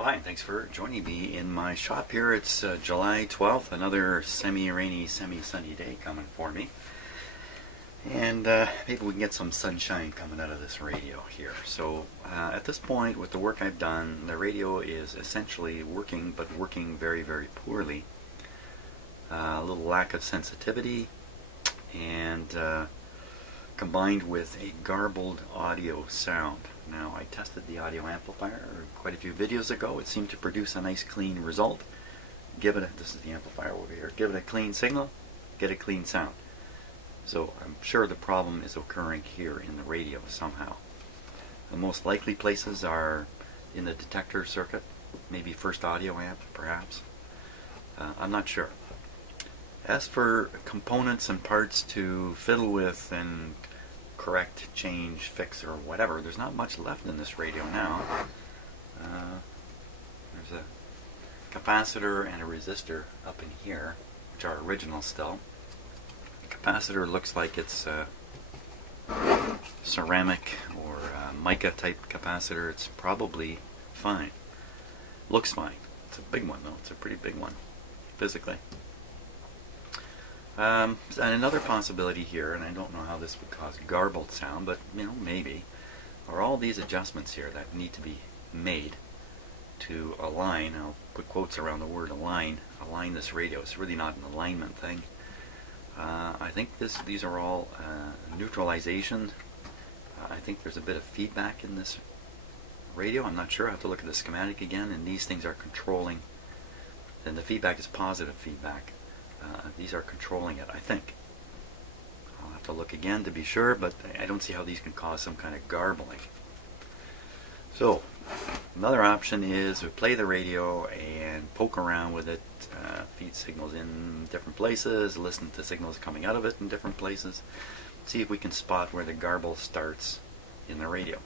Well, hi, and thanks for joining me in my shop here. It's July 12th, another semi-rainy, semi-sunny day coming for me. And maybe we can get some sunshine coming out of this radio here. So at this point, with the work I've done, the radio is essentially working, but working very, very poorly. A little lack of sensitivity, and combined with a garbled audio sound. Now, I tested the audio amplifier quite a few videos ago. It seemed to produce a nice clean result. This is the amplifier over here, give it a clean signal, get a clean sound. So I'm sure the problem is occurring here in the radio somehow. The most likely places are in the detector circuit, maybe first audio amp perhaps. I'm not sure. As for components and parts to fiddle with and correct, change, fix, or whatever, there's not much left in this radio now. There's a capacitor and a resistor up in here, which are original still. The capacitor looks like it's ceramic or mica type capacitor. It's probably fine. Looks fine. It's a big one though. It's a pretty big one physically. And another possibility here, and I don't know how this would cause garbled sound, but maybe, are all these adjustments here that need to be made to align. I'll put quotes around the word align this radio. It's really not an alignment thing. I think these are all neutralization. I think there's a bit of feedback in this radio. I'm not sure. I have to look at the schematic again, and these things are controlling, and the feedback is positive feedback. These are controlling it, I think. I'll have to look again to be sure, but I don't see how these can cause some kind of garbling. So, another option is to play the radio and poke around with it, feed signals in different places, listen to signals coming out of it in different places, see if we can spot where the garble starts in the radio.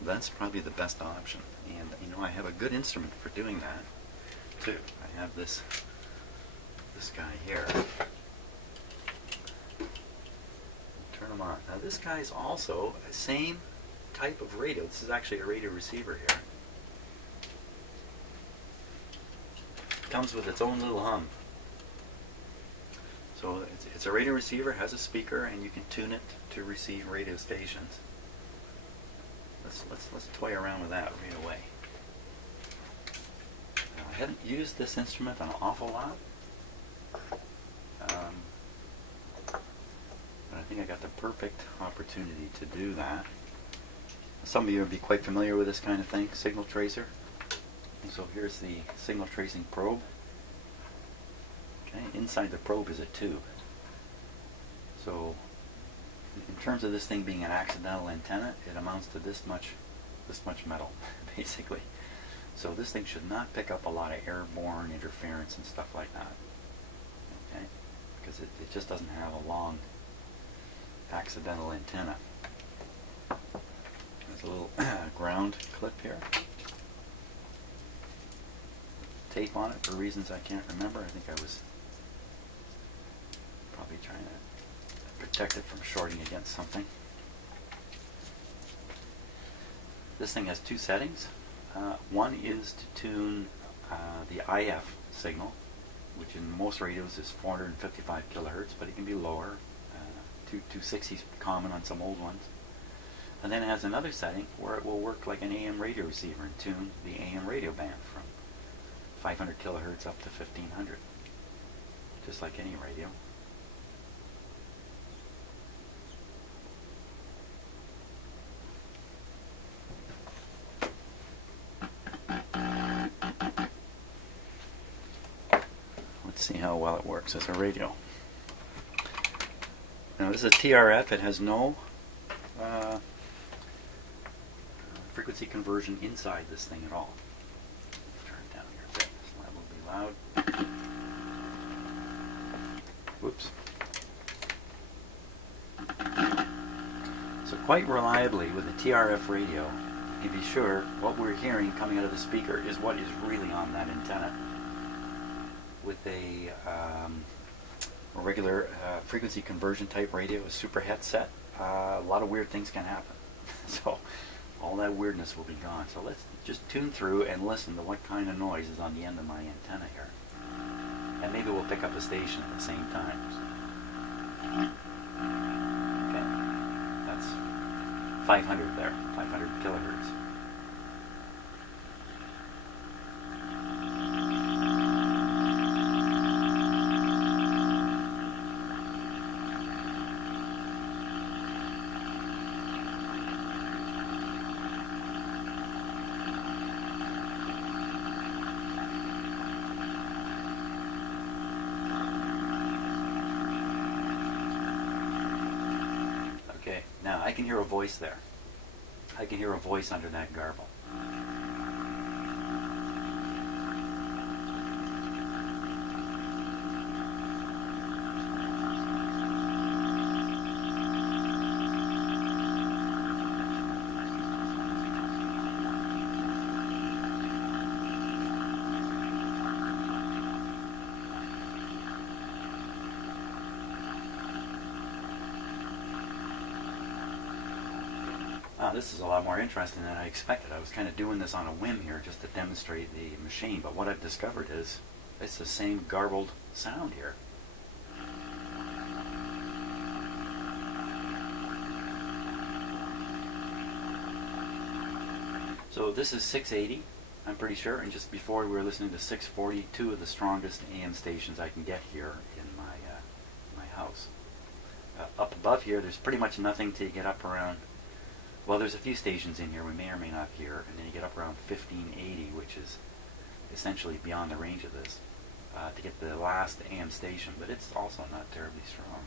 That's probably the best option. And I have a good instrument for doing that, too. I have this guy here. Turn them on. Now this guy is also the same type of radio. This is actually a radio receiver here. Comes with its own little hum. So it's a radio receiver, has a speaker, and you can tune it to receive radio stations. Let's toy around with that right away. Now, I haven't used this instrument an awful lot. But I think I got the perfect opportunity to do that. Some of you would be quite familiar with this kind of thing, signal tracer. And so here's the signal tracing probe. Okay, inside the probe is a tube. So in terms of this thing being an accidental antenna, it amounts to this much metal, basically. So this thing should not pick up a lot of airborne interference and stuff like that. Okay? Because it just doesn't have a long accidental antenna. There's a little ground clip here. Tape on it for reasons I can't remember. I think I was probably trying to protect it from shorting against something. This thing has two settings. One is to tune the IF signal, which in most radios is 455 kilohertz, but it can be lower. 260 is common on some old ones. And then it has another setting where it will work like an AM radio receiver and tune the AM radio band from 500 kilohertz up to 1500, just like any radio. Let's see how well it works as a radio. Now this is a TRF. It has no frequency conversion inside this thing at all. Turn it down here a bit. This level will be loud. Whoops. So quite reliably with a TRF radio, you can be sure what we're hearing coming out of the speaker is what is really on that antenna. With a regular frequency conversion type radio, a super headset, a lot of weird things can happen. So all that weirdness will be gone. So let's just tune through and listen to what kind of noise is on the end of my antenna here. And maybe we'll pick up a station at the same time. Okay, that's 500 there, 500 kilohertz. Okay, now I can hear a voice there. I can hear a voice under that garble. This is a lot more interesting than I expected. I was kind of doing this on a whim here just to demonstrate the machine, but what I've discovered is it's the same garbled sound here. So this is 680, I'm pretty sure, and just before we were listening to 640, two of the strongest AM stations I can get here in my house. Up above here, there's pretty much nothing till you get up around. Well, there's a few stations in here we may or may not hear, and then you get up around 1580, which is essentially beyond the range of this, to get the last AM station, but it's also not terribly strong.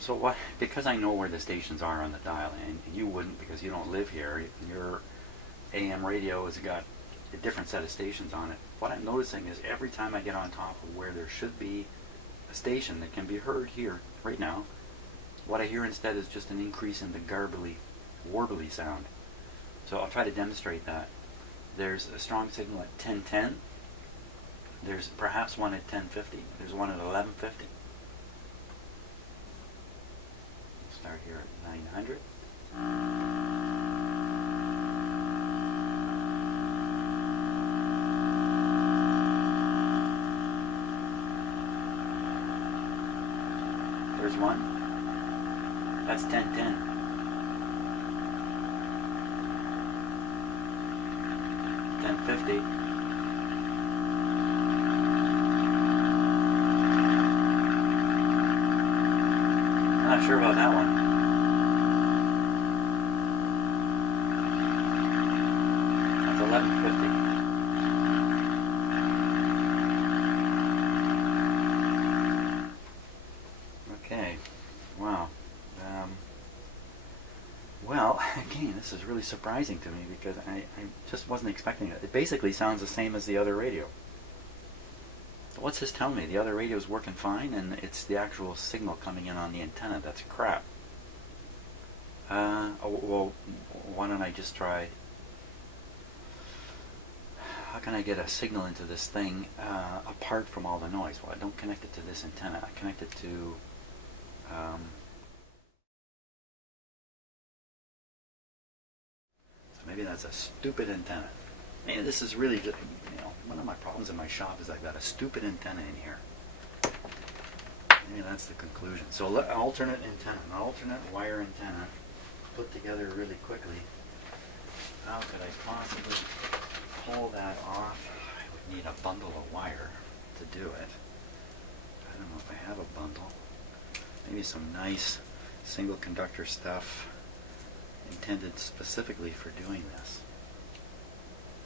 So what? Because I know where the stations are on the dial, and you wouldn't because you don't live here. Your AM radio has got a different set of stations on it. What I'm noticing is every time I get on top of where there should be a station that can be heard here right now, what I hear instead is just an increase in the garbly, warbly sound. So I'll try to demonstrate that. There's a strong signal at 1010. There's perhaps one at 1050. There's one at 1150. Start here at 900. There's one. That's 1010. 1050. Not sure about that one. That's 1150. Okay. Wow. Well, again, this is really surprising to me because I just wasn't expecting it. It basically sounds the same as the other radio. What's this telling me? The other radio is working fine, and it's the actual signal coming in on the antenna that's crap. Well, why don't I just try? How can I get a signal into this thing apart from all the noise? Well, I don't connect it to this antenna. I connect it to so maybe that's a stupid antenna. Man, this is really just, one of my problems in my shop is I've got a stupid antenna in here. Maybe that's the conclusion. So alternate antenna, an alternate wire antenna put together really quickly. How could I possibly pull that off? I would need a bundle of wire to do it. I don't know if I have a bundle. Maybe some nice single conductor stuff intended specifically for doing this.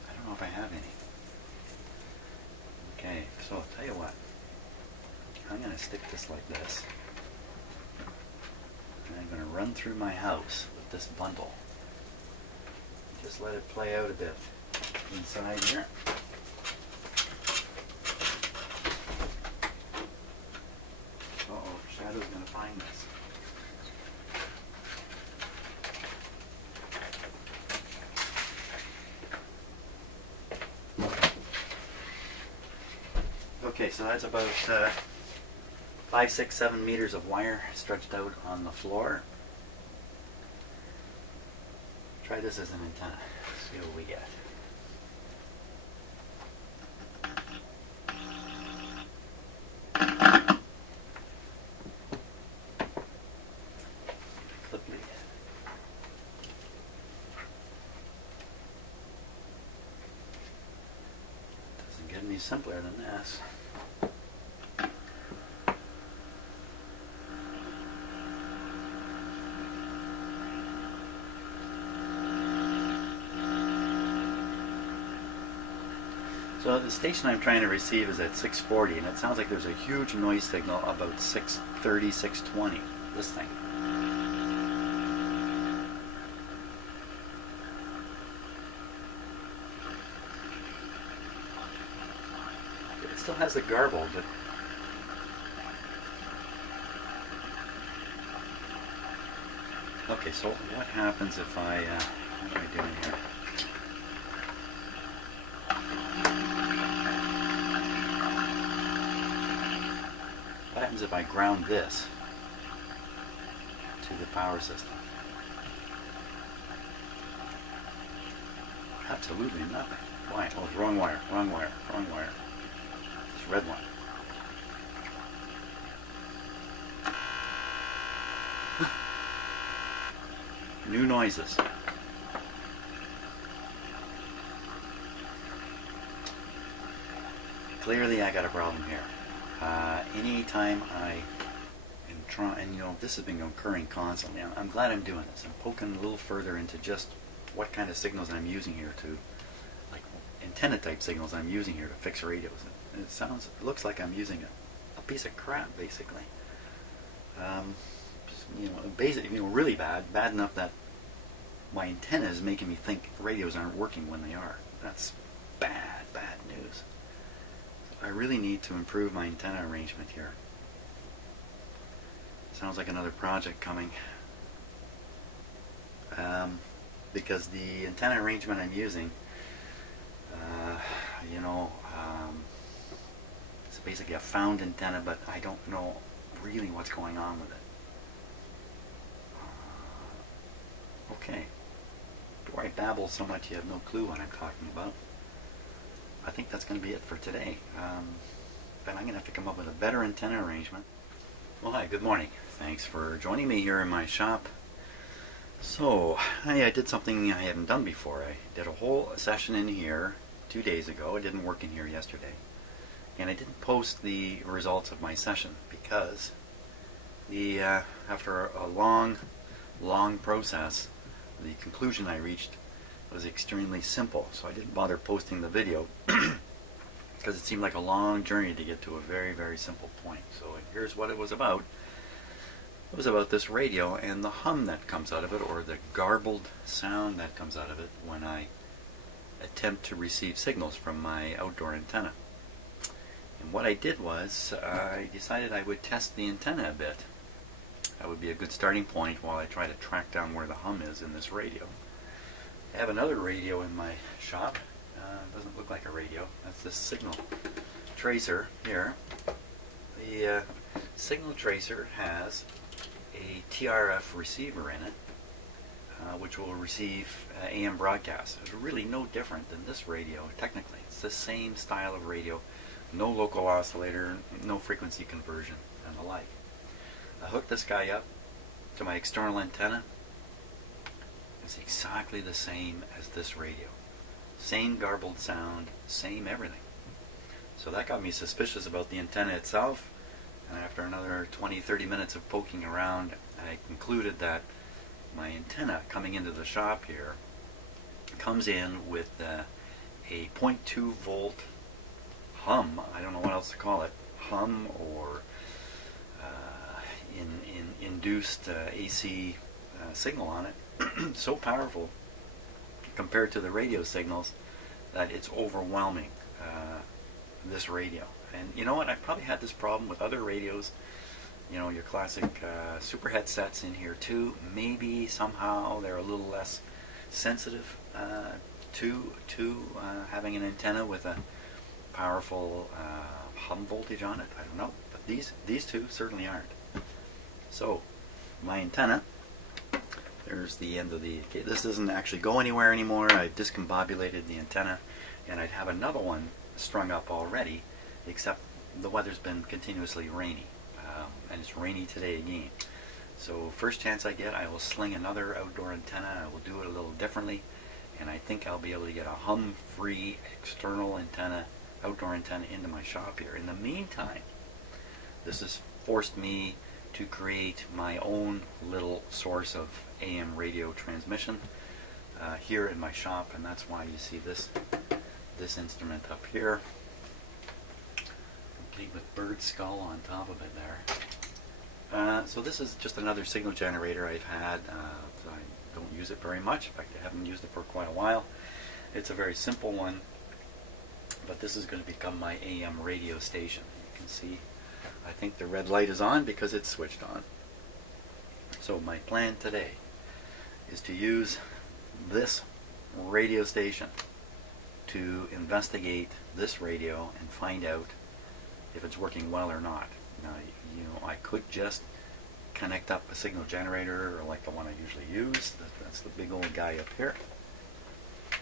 I don't know if I have any. Okay, so I'll tell you what. I'm going to stick this like this. And I'm going to run through my house. this bundle. Just let it play out a bit inside here. Uh-oh, Shadow's going to find this. Okay, so that's about 5, 6, 7 meters of wire stretched out on the floor. Try this as an antenna. See what we get. Clip lead. Doesn't get any simpler than this. So the station I'm trying to receive is at 640, and it sounds like there's a huge noise signal about 630, 620. This thing. It still has the garble, but okay. So what happens if I? What am I doing here? What happens if I ground this to the power system? Absolutely nothing. Why? Oh, wrong wire, wrong wire, wrong wire. This red one. New noises. Clearly I got a problem here. Anytime I am trying, and you know, this has been occurring constantly. I'm glad I'm doing this. I'm poking a little further into just what kind of signals I'm using here to, like antenna type signals I'm using here to fix radios. And it looks like I'm using a piece of crap basically. You know, really bad enough that my antenna is making me think radios aren't working when they are. That's bad news. I really need to improve my antenna arrangement here. Sounds like another project coming. Because the antenna arrangement I'm using, it's basically a found antenna, but I don't know really what's going on with it. Okay. Before I babble so much you have no clue what I'm talking about, I think that's going to be it for today. But I'm going to have to come up with a better antenna arrangement. Well, hi, good morning. Thanks for joining me here in my shop. So, I did something I haven't done before. I did a whole session in here 2 days ago. It didn't work in here yesterday. And I didn't post the results of my session because after a long process, the conclusion I reached was extremely simple, so I didn't bother posting the video because it seemed like a long journey to get to a very simple point. So here's what it was about. It was about this radio and the hum that comes out of it, or the garbled sound that comes out of it when I attempt to receive signals from my outdoor antenna. And what I did was I decided I would test the antenna a bit. That would be a good starting point while I try to track down where the hum is in this radio. I have another radio in my shop. It doesn't look like a radio. That's this signal tracer here. The signal tracer has a TRF receiver in it, which will receive AM broadcasts. It's really no different than this radio technically. It's the same style of radio, no local oscillator, no frequency conversion, and the like. I hooked this guy up to my external antenna. It's exactly the same as this radio. Same garbled sound, same everything. So that got me suspicious about the antenna itself, and after another 20-30 minutes of poking around, I concluded that my antenna coming into the shop here comes in with a 0.2 volt hum, I don't know what else to call it, hum or induced AC signal on it. so powerful compared to the radio signals that it's overwhelming, this radio. And you know what, I've probably had this problem with other radios, you know, your classic super headsets in here too. Maybe somehow they're a little less sensitive to having an antenna with a powerful hum voltage on it. I don't know, but these two certainly aren't. So my antenna, there's the end of the, okay, this doesn't actually go anywhere anymore. I've discombobulated the antenna, and I'd have another one strung up already, except the weather's been continuously rainy, and it's rainy today again. So first chance I get, I will sling another outdoor antenna. I will do it a little differently, and I think I'll be able to get a hum-free external antenna, outdoor antenna, into my shop here. In the meantime, this has forced me to create my own little source of AM radio transmission here in my shop, and that's why you see this instrument up here, complete with bird skull on top of it there. So this is just another signal generator I've had. I don't use it very much. In fact, I haven't used it for quite a while. It's a very simple one, but this is going to become my AM radio station. You can see, I think the red light is on because it's switched on. So my plan today is to use this radio station to investigate this radio and find out if it's working well or not. Now, you know, I could just connect up a signal generator, or like the one I usually use. That's the big old guy up here.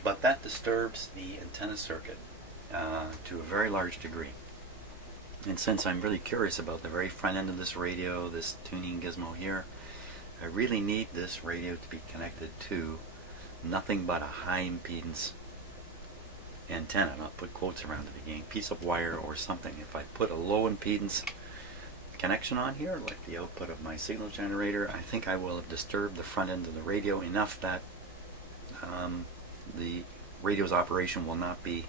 But that disturbs the antenna circuit to a very large degree. And since I'm really curious about the very front end of this radio, this tuning gizmo here, I really need this radio to be connected to nothing but a high impedance antenna. And I'll put quotes around it again, piece of wire or something. If I put a low impedance connection on here, like the output of my signal generator, I think I will have disturbed the front end of the radio enough that the radio's operation will not be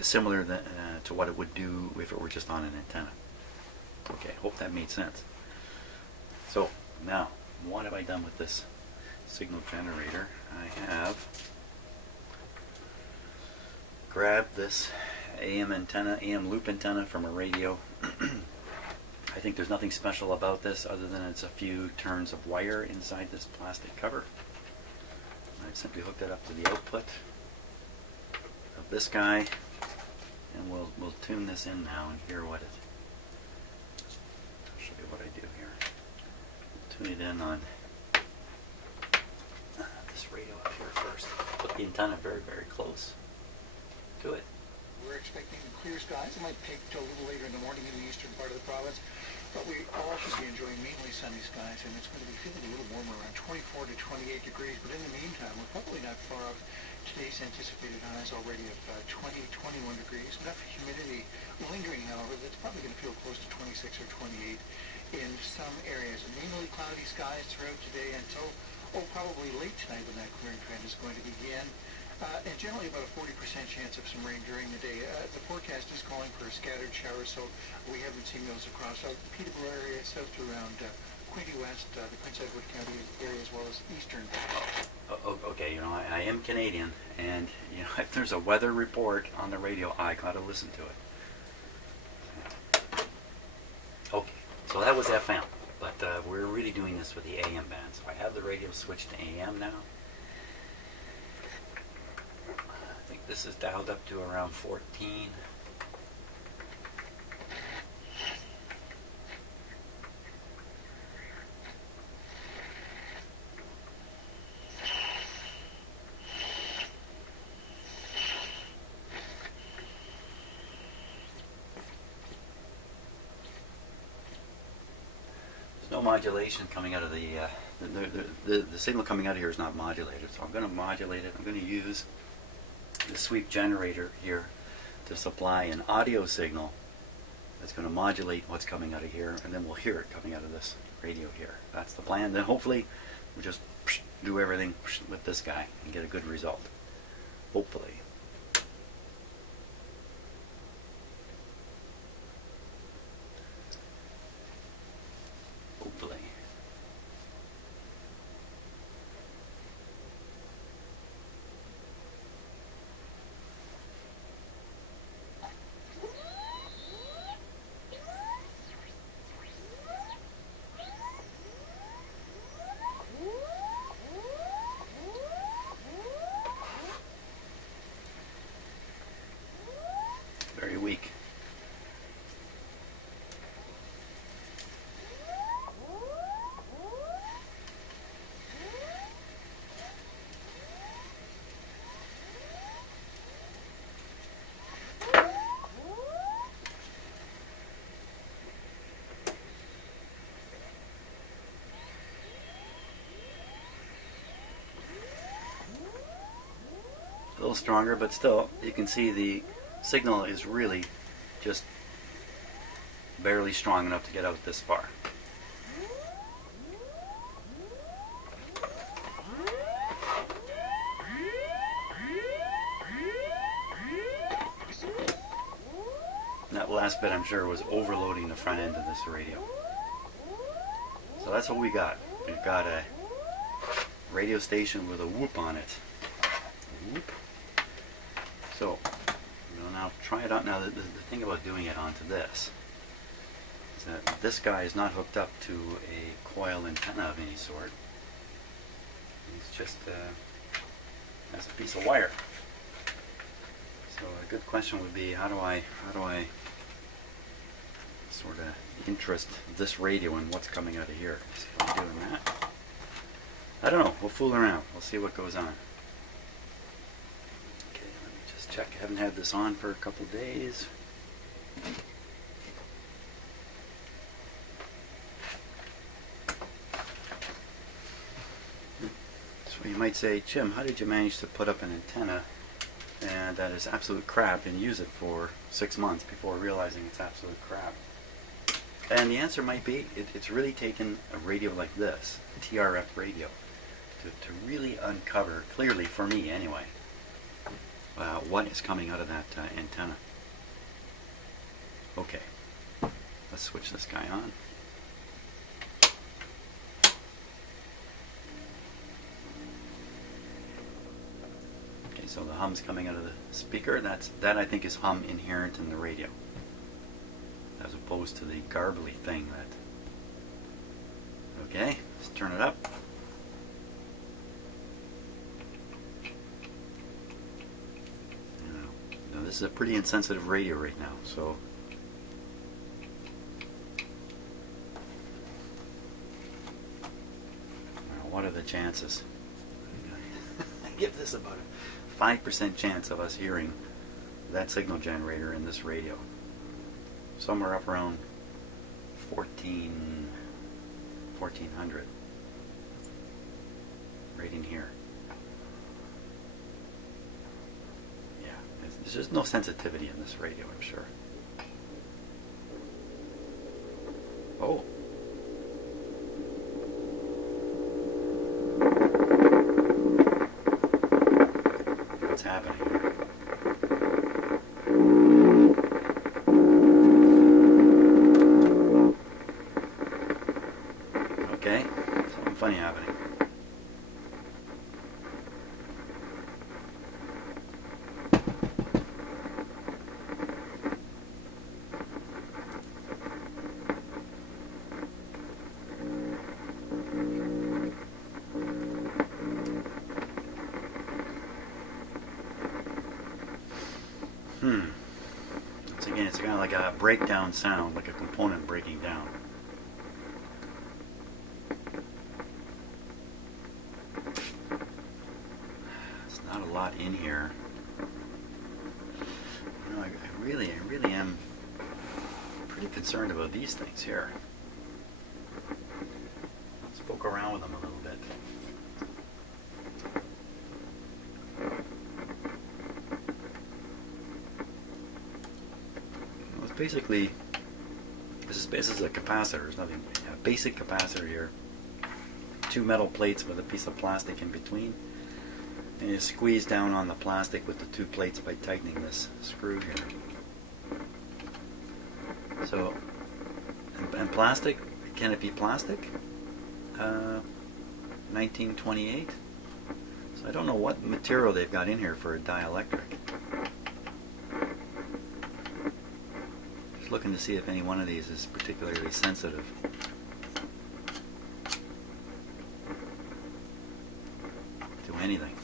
similar to what it would do if it were just on an antenna. Okay, hope that made sense. So now, what have I done with this signal generator? I have grabbed this AM antenna, AM loop antenna from a radio. I think there's nothing special about this other than it's a few turns of wire inside this plastic cover. I've simply hooked it up to the output of this guy, and we'll tune this in now and hear what it. I'll show you what I do here. Tune it in on this radio up here first. Put the antenna very, very close to it. We're expecting clear skies. It might take till a little later in the morning in the eastern part of the province, but we all should be enjoying mainly sunny skies, and it's going to be feeling a little warmer, around 24 to 28 degrees. But in the meantime, we're probably not far off today's anticipated highs already of 20, 21 degrees. Enough humidity lingering, however, that's probably going to feel close to 26 or 28 in some areas. And mainly cloudy skies throughout today until, probably late tonight when that clearing trend is going to begin. And generally about a 40% chance of some rain during the day. The forecast is calling for scattered showers, so we haven't seen those across the Peterborough area, south to around Quinte West, the Prince Edward County area, as well as eastern. Okay, you know, I am Canadian, and you know, if there's a weather report on the radio, I gotta listen to it. Okay, so that was FM, but we're really doing this with the AM band. So I have the radio switched to AM now. I think this is dialed up to around 14. There's no modulation coming out of the signal coming out of here is not modulated, so I'm going to modulate it. I'm going to use the sweep generator here to supply an audio signal that's going to modulate what's coming out of here, and then we'll hear it coming out of this radio here. That's the plan. Then hopefully we'll just do everything with this guy and get a good result. Hopefully. Hopefully. little stronger, but still, you can see the signal is really just barely strong enough to get out this far. That last bit, I'm sure, was overloading the front end of this radio. So that's what we got. We've got a radio station with a whoop on it. Whoop. So, we'll now try it out. Now, the thing about doing it onto this is that this guy is not hooked up to a coil antenna of any sort. He's just has a piece of wire. So a good question would be, how do I sort of interest this radio in what's coming out of here? See if I'm doing that. I don't know. We'll fool around. We'll see what goes on. Okay, let me just check. I haven't had this on for a couple days. So you might say, Jim, how did you manage to put up an antenna and that is absolute crap and use it for 6 months before realizing it's absolute crap? And the answer might be, it's really taken a radio like this, a TRF radio, to really uncover, clearly for me anyway, what is coming out of that antenna. Okay, let's switch this guy on. Okay, so the hum's coming out of the speaker. That I think is hum inherent in the radio, as opposed to the garbly thing that... Okay, let's turn it up. Now this is a pretty insensitive radio right now, so... Now, what are the chances? I give this about a 5% chance of us hearing that signal generator in this radio. Somewhere up around 1400, right in here. Yeah, there's just no sensitivity in this radio, I'm sure. Oh. What's happening here? Okay, something funny happening. Once again, it's kind of like a breakdown sound, like a component breaking down. It's not a lot in here. You know, I really am pretty concerned about these things here. Let's poke around with them a little bit. Basically, this is a capacitor. There's nothing, a basic capacitor here. 2 metal plates with a piece of plastic in between, and you squeeze down on the plastic with the 2 plates by tightening this screw here. So, and plastic, can it be plastic? 1928. So I don't know what material they've got in here for a dielectric. Looking to see if any one of these is particularly sensitive. To anything.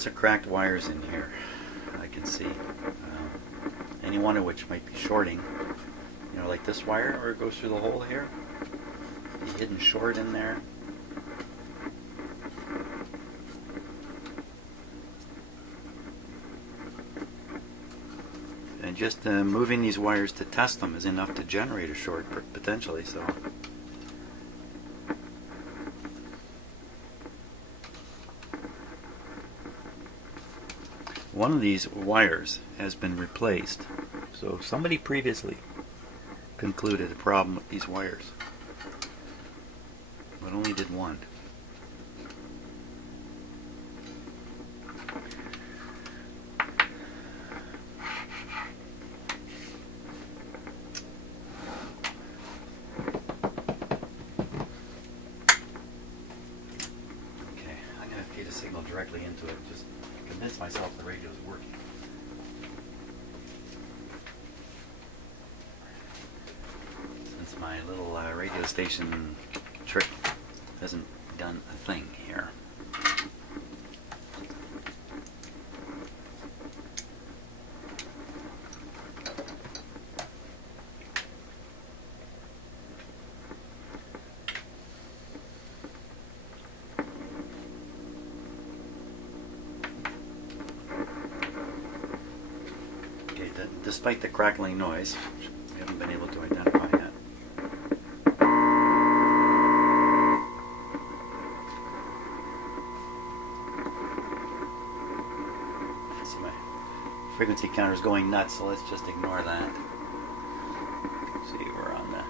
lots of cracked wires in here, I can see. Any one of which might be shorting. You know, like this wire where it goes through the hole here. The hidden short in there. And just moving these wires to test them is enough to generate a short potentially. So. One of these wires has been replaced, so somebody previously concluded a problem with these wires, but only did one. Okay, I'm going to feed a signal directly into it, just convince myself the radio is working. Since my little radio station trick hasn't done a thing here. Despite the crackling noise, which we haven't been able to identify yet. See, my frequency counter is going nuts, so let's just ignore that. See, we're on the...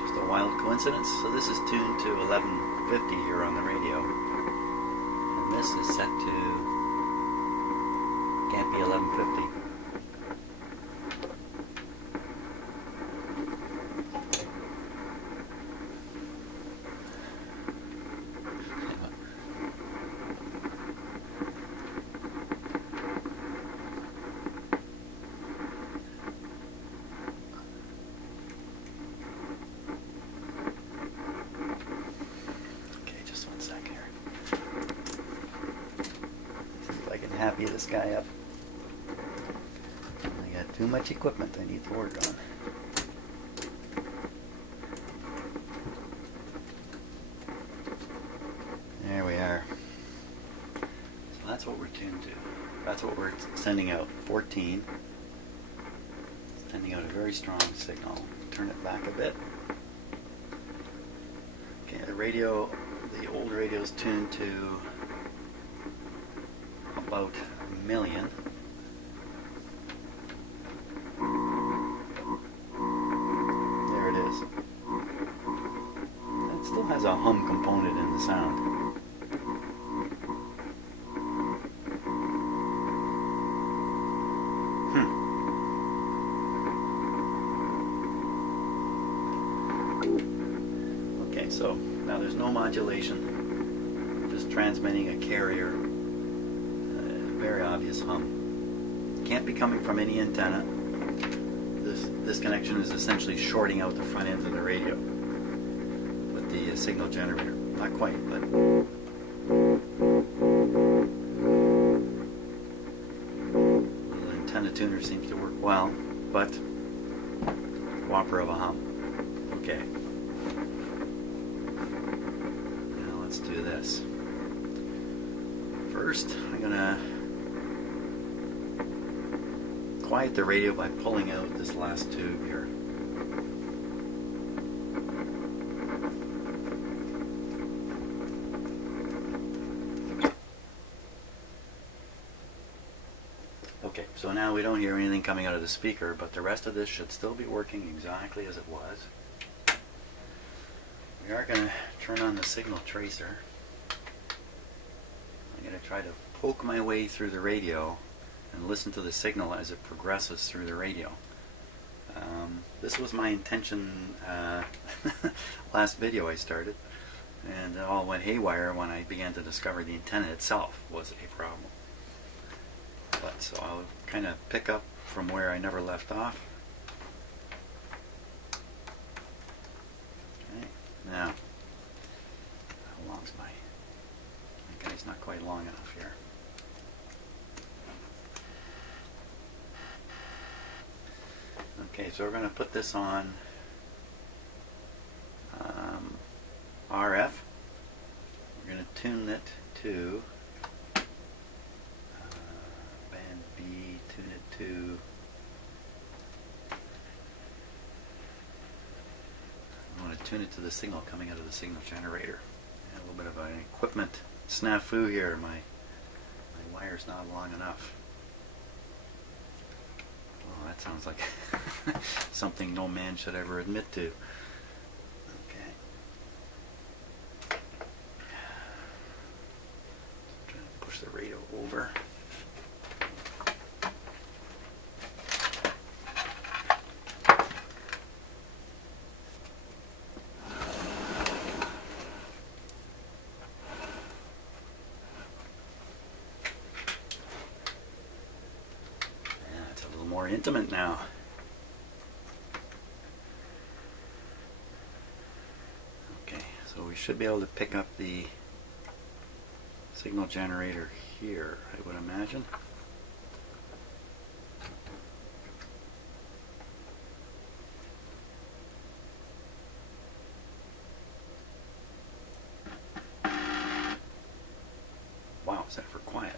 Just a wild coincidence. So this is tuned to 1150 here on the radio. This is set to, can't be 1150. Happy this guy up. I got too much equipment I need to work on. There we are. So that's what we're tuned to. That's what we're sending out. 14. Sending out a very strong signal. Turn it back a bit. Okay, the radio, the old radio is tuned to about 1 million. There it is. It still has a hum component in the sound. Okay, so now there's no modulation. Just transmitting a carrier. Very obvious hum. Can't be coming from any antenna. This connection is essentially shorting out the front end of the radio with the signal generator. Not quite, but the antenna tuner seems to work well, but whopper of a hum. Okay. Now let's do this. First, I'm gonna quiet the radio by pulling out this last tube here. Okay, so now we don't hear anything coming out of the speaker, but the rest of this should still be working exactly as it was. We are going to turn on the signal tracer. I'm going to try to poke my way through the radio and listen to the signal as it progresses through the radio. This was my intention last video I started, and it all went haywire when I began to discover the antenna itself was a problem. But so I'll kind of pick up from where I never left off. Okay. Now, long's my guy's not quite long enough here. Okay, so we're going to put this on RF. We're going to tune it to band B, tune it to I want to tune it to the signal coming out of the signal generator. A little bit of an equipment snafu here. My wire's not long enough. Oh, that sounds like something no man should ever admit to. Okay. Trying to push the radio over. More intimate now. Okay, so we should be able to pick up the signal generator here, I would imagine. Wow, is that for quiet?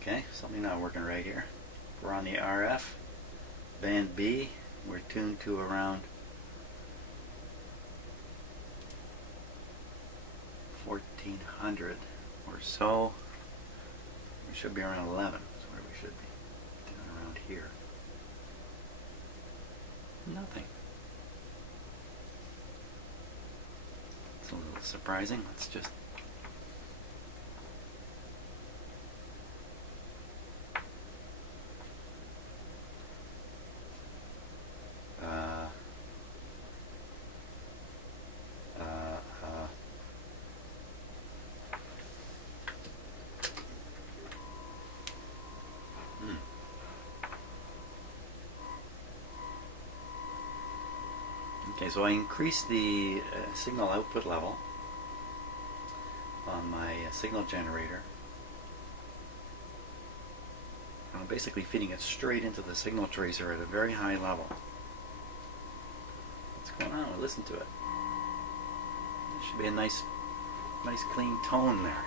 Okay, something not working right here. We're on the RF, band B. We're tuned to around 1400 or so. We should be around 11. That's where we should be. Down around here. Nothing. It's a little surprising. Let's just Okay, so I increased the signal output level on my signal generator. I'm basically feeding it straight into the signal tracer at a very high level. What's going on? Listen to it. There should be a nice clean tone there.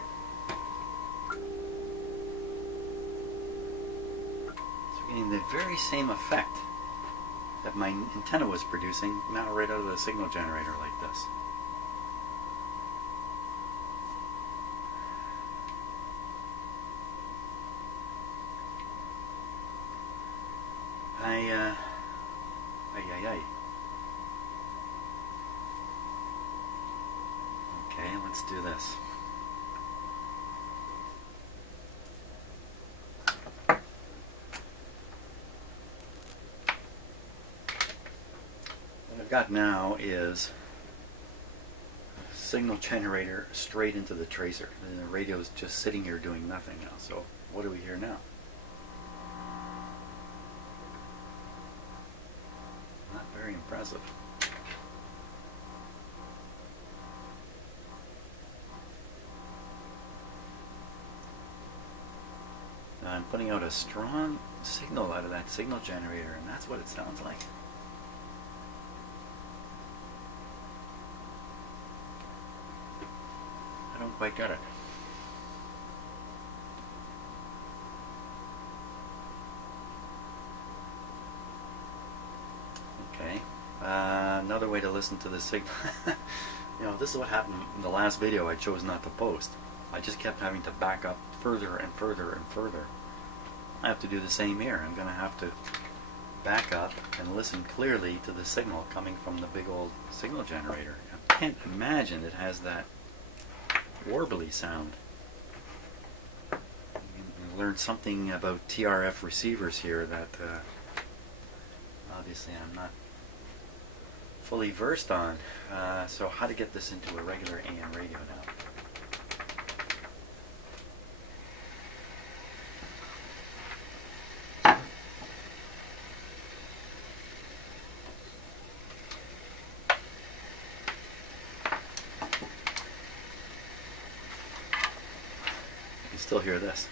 So we're getting the very same effect that my antenna was producing, now right out of the signal generator like this. Okay, let's do this. What I've got now is a signal generator straight into the tracer. And the radio is just sitting here doing nothing now. So what do we hear now? Not very impressive. I'm putting out a strong signal out of that signal generator, and that's what it sounds like. I don't quite get it. Okay, another way to listen to the signal. You know, this is what happened in the last video I chose not to post. I just kept having to back up further and further and further. I have to do the same here. I'm going to have to back up and listen clearly to the signal coming from the big old signal generator. I can't imagine it has that warbly sound. I learned something about TRF receivers here that obviously I'm not fully versed on. So how to get this into a regular AM radio now. still hear this.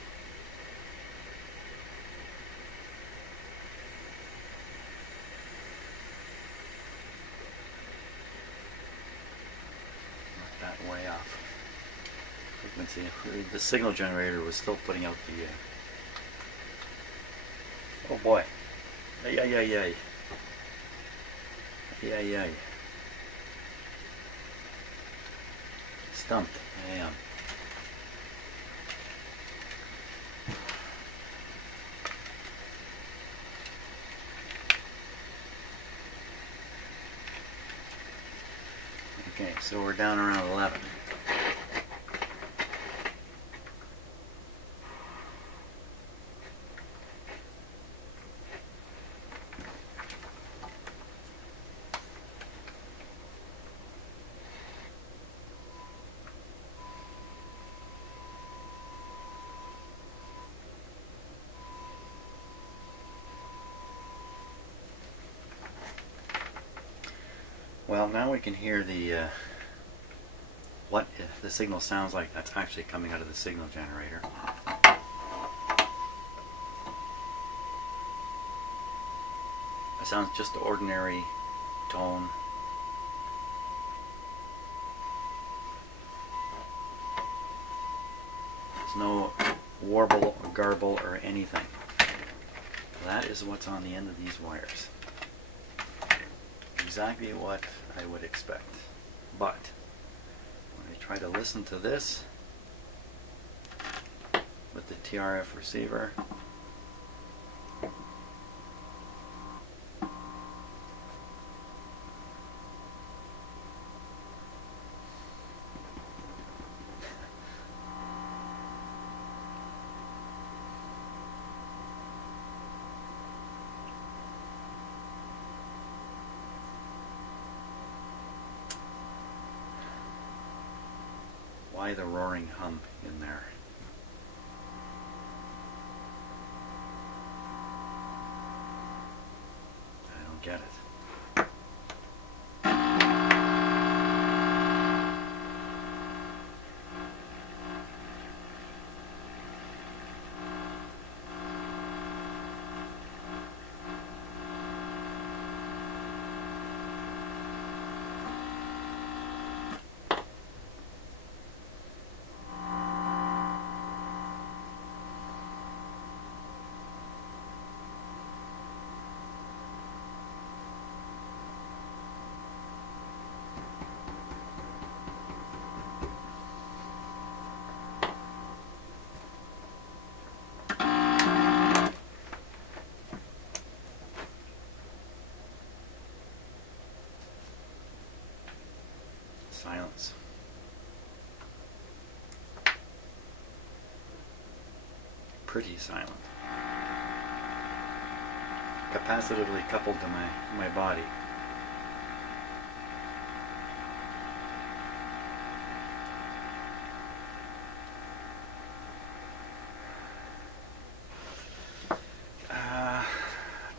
Not that way off frequency. The signal generator was still putting out the... oh boy. Ay, ay, ay, ay. Ay, ay, ay. Stumped. I am. Okay, so we're down around 11. Well, now we can hear the what the signal sounds like that's actually coming out of the signal generator. It sounds just ordinary tone. There's no warble or garble or anything. That is what's on the end of these wires. Exactly what I would expect. But when I try to listen to this with the TRF receiver, why the roaring hum in there? I don't get it. Silence. Pretty silent. Capacitively coupled to my body.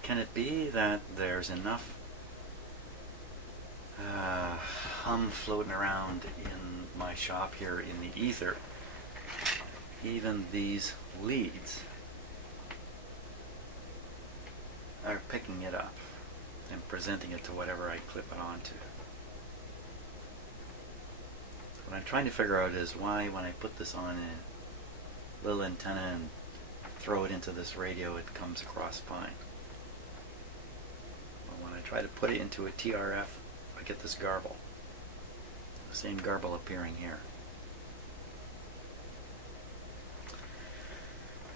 Can it be that there's enough hum floating around in my shop here in the ether? Even these leads are picking it up and presenting it to whatever I clip it onto. What I'm trying to figure out is why when I put this on a little antenna and throw it into this radio, it comes across fine. But when I try to put it into a TRF, I get this garble. The same garble appearing here.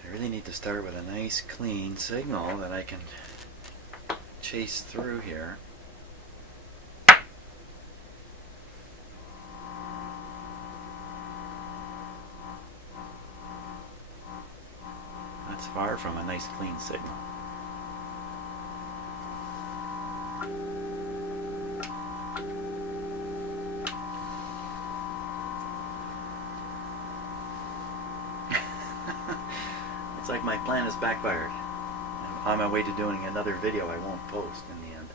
I really need to start with a nice clean signal that I can chase through here. That's far from a nice clean signal. It's like my plan has backfired. I'm on my way to doing another video I won't post in the end.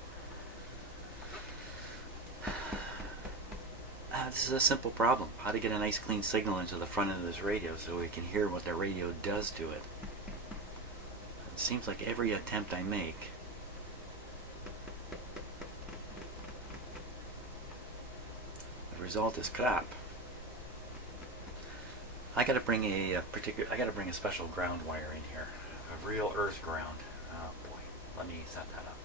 this is a simple problem. How to get a nice clean signal into the front end of this radio so we can hear what the radio does to it. It seems like every attempt I make the result is crap. I gotta bring a special ground wire in here. A real earth ground. Oh boy, let me set that up.